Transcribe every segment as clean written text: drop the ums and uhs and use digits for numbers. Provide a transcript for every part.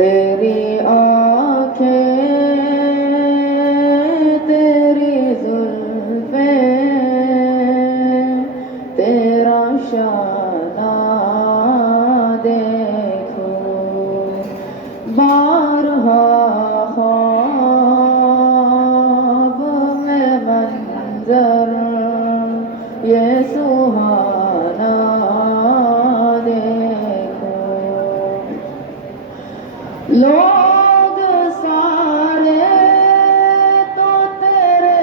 तेरी आँखें, तेरी जुल्फ़ें, तेरा शाना देखो। बारहा ख्वाब में मंज़र ये सुहाना देखो। लोग सारे तो तेरे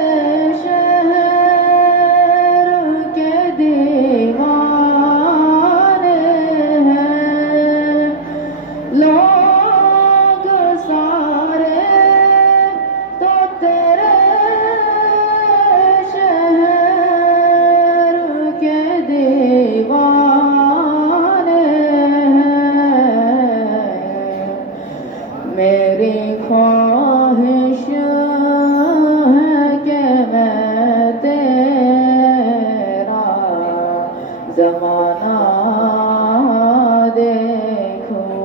शहर के दीवाने हैं। लोग सारे तो तेरे शहर के दीवाने हैं। मेरी ख्वाहिश है कि मैं तेरा ज़माना देखूं।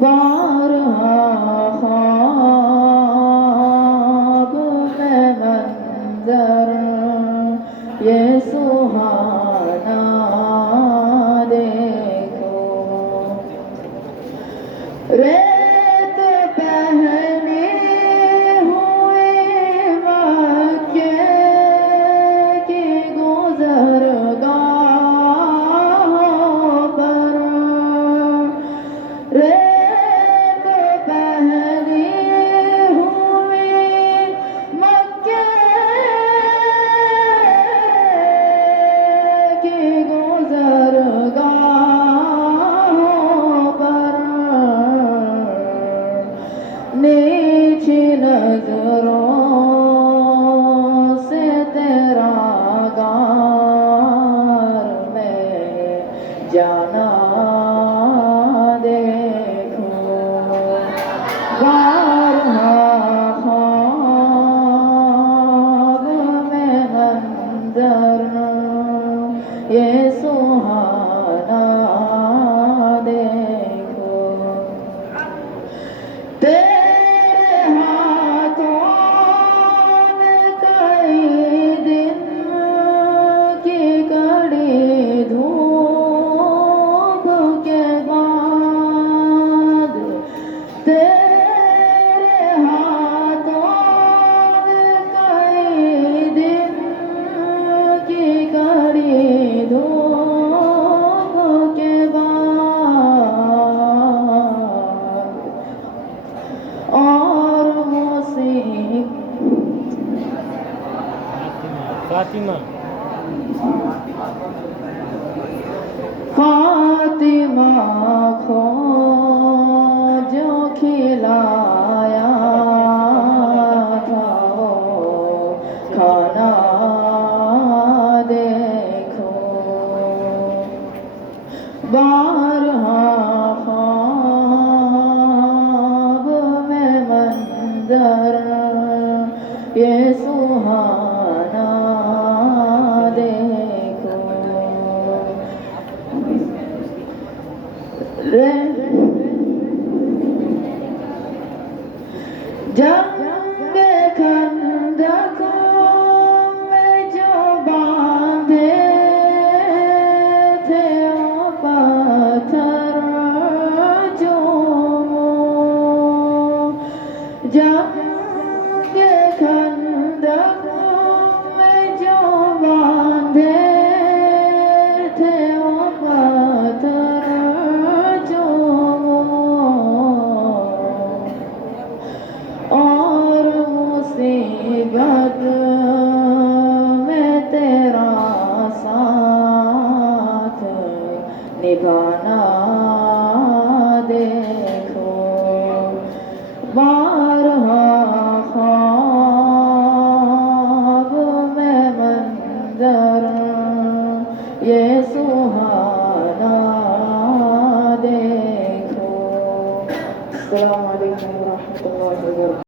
बारहा ख्वाब में मंज़र ये सुहाना देखो। रेत पहनी हुई मक्के की गुज़रगाहों पर, रेत पहनी हुई मक्के की गुज़रगाहों पर, नीची नज़रों से तेरा गार में जाना देखो। बारहा ख्वाब में मंज़र ये सुहाना देखो। तेरे हाथों ने कई दिन की कड़ी धूप के बाद, तेरे हाथों ने कई दिन की कड़ी धूप के बाद, और फातिमा फातिमा को जो खिलाया था वो खाना देखो। बारहा ख्वाब में मंज़र ये सुहाना देखो। जंग खंदक में जो बांधे थे वो पत्थर चूमो। जंग खंदक में जो बांधे थे वो पत्थर चूमो। और मुसीबत में तेरा साथ निभाना